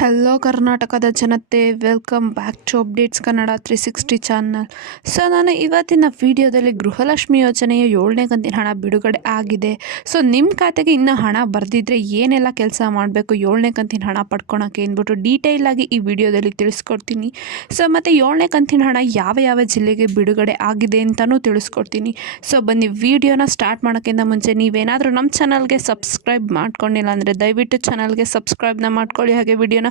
Hello ಕರ್ನಾಟಕದ ಜನತೆ, welcome back to updates Kannada 360 channel. So ನಾನು ಇವತ್ತಿನ ವಿಡಿಯೋದಲ್ಲಿ ಗೃಹಲಕ್ಷ್ಮಿ ಯೋಜನೆಯ 7ನೇ ಕಂತಿನ ಹಣ ಬಿಡುಗಡೆ ಆಗಿದೆ. ಸೊ ನಿಮ್ಮ ಖಾತೆಗೆ ಇನ್ನೂ ಹಣ ಬರೆದಿದ್ರೆ ಏನೆಲ್ಲ ಕೆಲಸ ಮಾಡಬೇಕು 7ನೇ ಕಂತಿನ ಹಣ ಪಡ್ಕೊಳಕ್ಕೆ ಅಂದ್ಬಿಟ್ಟು ಡೀಟೇಲ್ ಆಗಿ ಈ ವಿಡಿಯೋದಲ್ಲಿ ತಿಳಿಸ್ಕೊಡ್ತೀನಿ. ಸೊ ಮತ್ತು 7ನೇ ಕಂತಿನ ಹಣ ಯಾವ ಯಾವ ಜಿಲ್ಲೆಗೆ ಬಿಡುಗಡೆ ಆಗಿದೆ ಅಂತಲೂ ತಿಳಿಸ್ಕೊಡ್ತೀನಿ. ಸೊ ಬನ್ನಿ ವಿಡಿಯೋನ ಸ್ಟಾರ್ಟ್ ಮಾಡೋಕ್ಕಿಂತ ಮುಂಚೆ ನೀವೇನಾದರೂ ನಮ್ಮ ಚಾನಲ್ಗೆ ಸಬ್ಸ್ಕ್ರೈಬ್ ಮಾಡ್ಕೊಂಡಿಲ್ಲ ಅಂದರೆ ದಯವಿಟ್ಟು ಚಾನಲ್ಗೆ ಸಬ್ಸ್ಕ್ರೈಬ್ನ ಮಾಡ್ಕೊಳ್ಳಿ. ಹಾಗೆ ವಿಡಿಯೋನ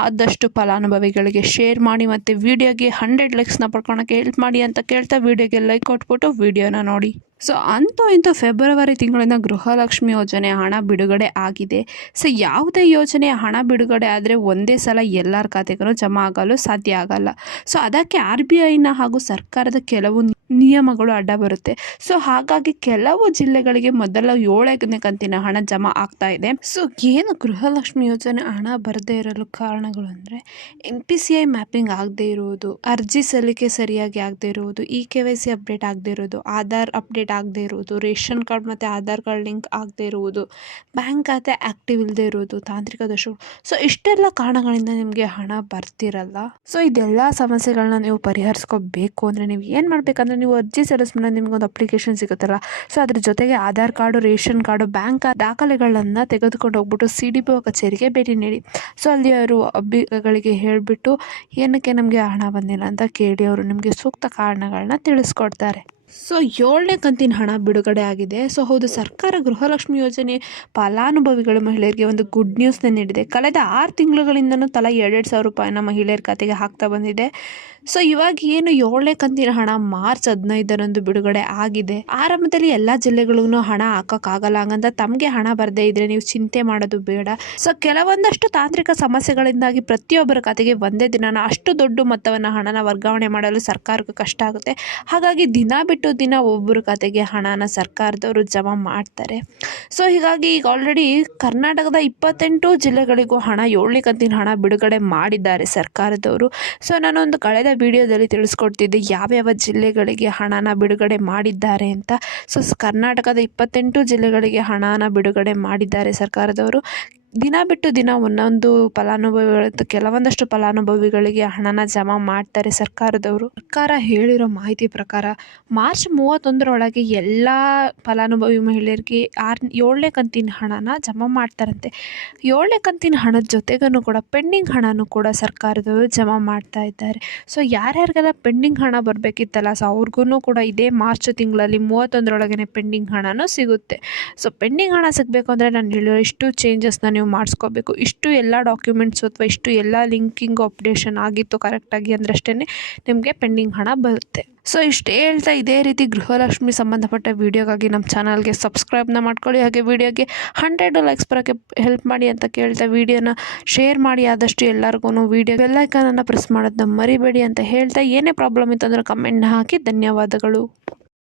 ಆದಷ್ಟು ಫಲಾನುಭವಿಗಳಿಗೆ ಶೇರ್ ಮಾಡಿ ಮತ್ತು ವಿಡಿಯೋಗೆ 100 ಲೈಕ್ಸ್ನ ಪಡ್ಕೊಳಕ್ಕೆ ಹೆಲ್ಪ್ ಮಾಡಿ ಅಂತ ಕೇಳ್ತಾ ವಿಡಿಯೋಗೆ ಲೈಕ್ ಕೊಟ್ಬಿಟ್ಟು ವಿಡಿಯೋನ ನೋಡಿ. ಸೊ ಅಂತೂ ಇಂತೂ ಫೆಬ್ರವರಿ ತಿಂಗಳಿಂದ ಗೃಹಲಕ್ಷ್ಮಿ ಯೋಜನೆ ಹಣ ಬಿಡುಗಡೆ ಆಗಿದೆ. ಸೊ ಯಾವುದೇ ಯೋಜನೆಯ ಹಣ ಬಿಡುಗಡೆ ಆದರೆ ಒಂದೇ ಸಲ ಎಲ್ಲರ ಖಾತೆಗೂ ಜಮಾ ಆಗಲು ಸಾಧ್ಯ ಆಗಲ್ಲ. ಸೊ ಅದಕ್ಕೆ RBIನ ಹಾಗೂ ಸರ್ಕಾರದ ಕೆಲವು ನಿಯಮಗಳು ಅಡ್ಡ ಬರುತ್ತೆ. ಸೊ ಹಾಗಾಗಿ ಕೆಲವು ಜಿಲ್ಲೆಗಳಿಗೆ ಮೊದಲ 7ನೇ ಕಂತಿನ ಹಣ ಜಮಾ ಆಗ್ತಾ ಇದೆ. ಸೊ ಏನು ಗೃಹಲಕ್ಷ್ಮಿ ಯೋಜನೆ ಹಣ ಬರದೇ ಇರಲು ಕಾರಣಗಳು ಅಂದರೆ MPCI ಮ್ಯಾಪಿಂಗ್ ಆಗದೇ ಇರುವುದು, ಅರ್ಜಿ ಸಲ್ಲಿಕೆ ಸರಿಯಾಗಿ ಆಗದೇ ಇರುವುದು, KYC ಅಪ್ಡೇಟ್ ಆಗದೇ ಇರೋದು, ಆಧಾರ್ ಅಪ್ಡೇಟ್ ಆಗದೇ ಇರುವುದು, ರೇಷನ್ ಕಾರ್ಡ್ ಮತ್ತು ಆಧಾರ್ ಕಾರ್ಡ್ ಲಿಂಕ್ ಆಗದೇ ಇರುವುದು, ಬ್ಯಾಂಕ್ ಖಾತೆ ಆ್ಯಕ್ಟಿವ್ ಇಲ್ಲದೆ ಇರುವುದು, ತಾಂತ್ರಿಕ ದೋಷಗಳು. ಸೊ ಇಷ್ಟೆಲ್ಲ ಕಾರಣಗಳಿಂದ ನಿಮಗೆ ಹಣ ಬರ್ತಿರಲ್ಲ. ಸೊ ಇದೆಲ್ಲ ಸಮಸ್ಯೆಗಳನ್ನ ನೀವು ಪರಿಹರಿಸ್ಕೋಬೇಕು ಅಂದರೆ ನೀವು ಏನು ಮಾಡಬೇಕಂದ್ರೆ, ನೀವು ಅರ್ಜಿ ಸಲ್ಲಿಸ್ಮೇಲೆ ನಿಮಗೊಂದು ಅಪ್ಲಿಕೇಶನ್ ಸಿಗುತ್ತಲ್ಲ, ಸೊ ಅದ್ರ ಜೊತೆಗೆ Aadhaar card, ration card, bank ದಾಖಲೆಗಳನ್ನು ತೆಗೆದುಕೊಂಡು ಹೋಗ್ಬಿಟ್ಟು CDPO ಕಚೇರಿಗೆ ಭೇಟಿ ನೀಡಿ. ಸೊ ಅಲ್ಲಿ ಅವರು ಅಭ್ಯರ್ಥಿಗಳಿಗೆ ಹೇಳಿಬಿಟ್ಟು ಏನಕ್ಕೆ ನಮಗೆ ಹಣ ಬಂದಿಲ್ಲ ಅಂತ ಕೇಳಿ ಅವರು ನಿಮಗೆ ಸೂಕ್ತ ಕಾರಣಗಳನ್ನ ತಿಳಿಸ್ಕೊಡ್ತಾರೆ. ಸೊ 7ನೇ ಕಂತಿನ ಹಣ ಬಿಡುಗಡೆ ಆಗಿದೆ. ಸೊ ಹೌದು, ಸರ್ಕಾರ ಗೃಹಲಕ್ಷ್ಮಿ ಯೋಜನೆ ಫಲಾನುಭವಿಗಳು ಮಹಿಳೆಯರಿಗೆ ಒಂದು ಗುಡ್ ನ್ಯೂಸ್ನ ನೀಡಿದೆ. ಕಳೆದ 6 ತಿಂಗಳುಗಳಿಂದನೂ ತಲಾ 2,000 ರೂಪಾಯಿನ ಮಹಿಳೆಯರ ಖಾತೆಗೆ ಹಾಕ್ತಾ ಬಂದಿದೆ. ಸೊ ಇವಾಗ ಏನು 7ನೇ ಕಂತಿನ ಹಣ ಮಾರ್ಚ್ 15ರಂದು ಬಿಡುಗಡೆ ಆಗಿದೆ. ಆರಂಭದಲ್ಲಿ ಎಲ್ಲ ಜಿಲ್ಲೆಗಳಿಗೂ ಹಣ ಹಾಕೋಕ್ಕಾಗಲ್ಲ, ಹಂಗಂತ ತಮಗೆ ಹಣ ಬರದೇ ಇದ್ರೆ ನೀವು ಚಿಂತೆ ಮಾಡೋದು ಬೇಡ. ಸೊ ಕೆಲವೊಂದಷ್ಟು ತಾಂತ್ರಿಕ ಸಮಸ್ಯೆಗಳಿಂದಾಗಿ ಪ್ರತಿಯೊಬ್ಬರ ಖಾತೆಗೆ ಒಂದೇ ದಿನ ಅಷ್ಟು ದೊಡ್ಡ ಮೊತ್ತವನ್ನು ಹಣನ ವರ್ಗಾವಣೆ ಮಾಡಲು ಸರ್ಕಾರಕ್ಕೆ ಕಷ್ಟ ಆಗುತ್ತೆ. ಹಾಗಾಗಿ ದಿನ ಬಿಟ್ಟು ದಿನ ಒಬ್ಬರ ಖಾತೆಗೆ ಹಣನ ಸರ್ಕಾರದವರು ಜಮಾ ಮಾಡ್ತಾರೆ. ಸೊ ಹೀಗಾಗಿ ಈಗ ಆಲ್ರೆಡಿ ಕರ್ನಾಟಕದ 28 ಜಿಲ್ಲೆಗಳಿಗೂ ಹಣ 7ನೇ ಕಂತಿನ ಹಣ ಬಿಡುಗಡೆ ಮಾಡಿದ್ದಾರೆ ಸರ್ಕಾರದವರು. ಸೊ ನಾನೊಂದು ಕಳೆದ ವಿಡಿಯೋದಲ್ಲಿ ತಿಳಿಸ್ಕೊಡ್ತಿದ್ದೆ ಯಾವ್ಯಾವ ಜಿಲ್ಲೆಗಳಿಗೆ ಹಣನ ಬಿಡುಗಡೆ ಮಾಡಿದ್ದಾರೆ ಅಂತ. ಸೊ ಕರ್ನಾಟಕದ 28 ಜಿಲ್ಲೆಗಳಿಗೆ ಹಣನ ಬಿಡುಗಡೆ ಮಾಡಿದ್ದಾರೆ ಸರ್ಕಾರದವರು. ದಿನ ಬಿಟ್ಟು ದಿನ ಒಂದೊಂದು ಫಲಾನುಭವಿಗಳು, ಕೆಲವೊಂದಷ್ಟು ಫಲಾನುಭವಿಗಳಿಗೆ ಹಣನ ಜಮಾ ಮಾಡ್ತಾರೆ ಸರ್ಕಾರದವರು. ಸರ್ಕಾರ ಹೇಳಿರೋ ಮಾಹಿತಿ ಪ್ರಕಾರ ಮಾರ್ಚ್ 31ರೊಳಗೆ ಎಲ್ಲ ಫಲಾನುಭವಿ ಮಹಿಳೆಯರಿಗೆ 7ನೇ ಕಂತಿನ ಹಣನ ಜಮಾ ಮಾಡ್ತಾರಂತೆ. 7ನೇ ಕಂತಿನ ಹಣದ ಜೊತೆಗೂ ಕೂಡ ಪೆಂಡಿಂಗ್ ಹಣನೂ ಕೂಡ ಸರ್ಕಾರದವರು ಜಮಾ ಮಾಡ್ತಾ ಇದ್ದಾರೆ. ಸೊ ಯಾರ್ಯಾರಿಗೆಲ್ಲ ಪೆಂಡಿಂಗ್ ಹಣ ಬರಬೇಕಿತ್ತಲ್ಲ, ಸೊ ಅವ್ರಿಗೂ ಕೂಡ ಇದೇ ಮಾರ್ಚ್ ತಿಂಗಳಲ್ಲಿ 31ರೊಳಗೆ ಪೆಂಡಿಂಗ್ ಹಣನೂ ಸಿಗುತ್ತೆ. ಸೊ ಪೆಂಡಿಂಗ್ ಹಣ ಸಿಗಬೇಕು ಅಂದರೆ ನಾನು ಹೇಳಿರೋ ಇಷ್ಟು ಚೇಂಜಸ್ನ ನೀವು ಮಾಡಿಸ್ಕೋಬೇಕು. ಇಷ್ಟು ಎಲ್ಲ ಡಾಕ್ಯುಮೆಂಟ್ಸು ಅಥವಾ ಇಷ್ಟು ಎಲ್ಲ ಲಿಂಕಿಂಗು ಅಪ್ಡೇಷನ್ ಆಗಿತ್ತು ಕರೆಕ್ಟಾಗಿ ಅಂದ್ರೆ ಅಷ್ಟೇ ನಿಮಗೆ ಪೆಂಡಿಂಗ್ ಹಣ ಬರುತ್ತೆ. ಸೊ ಇಷ್ಟು ಹೇಳ್ತಾ ಇದೇ ರೀತಿ ಗೃಹಲಕ್ಷ್ಮಿ ಸಂಬಂಧಪಟ್ಟ ವೀಡಿಯೋಗಾಗಿ ನಮ್ಮ ಚಾನಲ್ಗೆ ಸಬ್ಸ್ಕ್ರೈಬ್ನ ಮಾಡ್ಕೊಳ್ಳಿ. ಹಾಗೆ ವೀಡಿಯೋಗೆ 100 ಲೈಕ್ಸ್ ಬರೋಕ್ಕೆ ಹೆಲ್ಪ್ ಮಾಡಿ ಅಂತ ಕೇಳ್ತಾ ವೀಡಿಯೋನ ಶೇರ್ ಮಾಡಿ ಆದಷ್ಟು ಎಲ್ಲರಿಗೂ. ವೀಡಿಯೋ ಬೆಲ್ ಐಕಾನನ್ನು ಪ್ರೆಸ್ ಮಾಡೋದನ್ನ ಮರಿಬೇಡಿ ಅಂತ ಹೇಳ್ತಾ, ಏನೇ ಪ್ರಾಬ್ಲಮ್ ಇತ್ತು ಅಂದರೆ ಕಮೆಂಟ್ನ ಹಾಕಿ. ಧನ್ಯವಾದಗಳು.